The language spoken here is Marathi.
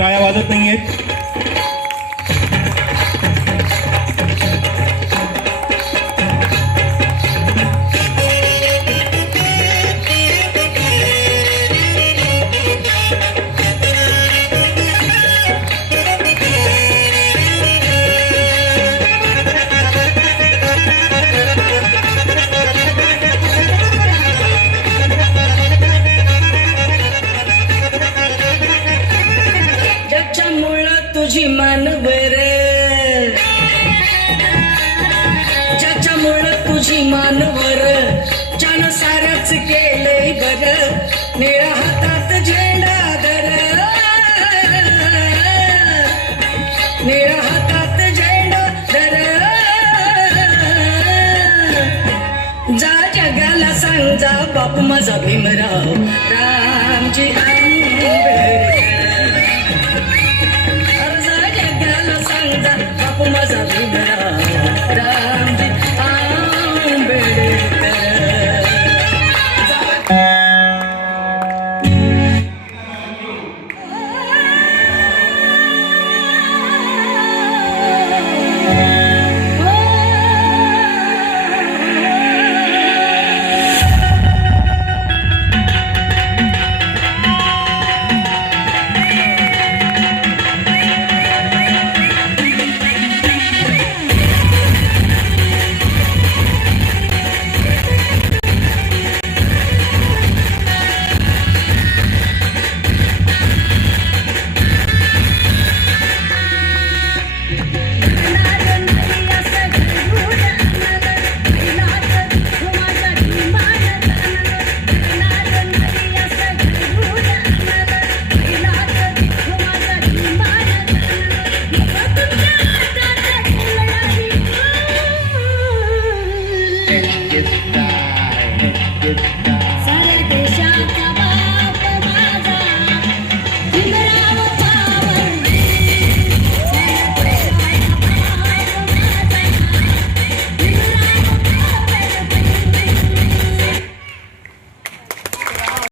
टाळ्या वाजत नाहीयेत. तुझी मानवर ज्याच्यामुळं तुझी मानवर ज्यानं साऱ्याच केले बर निळ्या हातात झेंडा धर निळ्या हातात झेंडा धर जा जगाला सांग जा बापू माझा भीमराव रामजी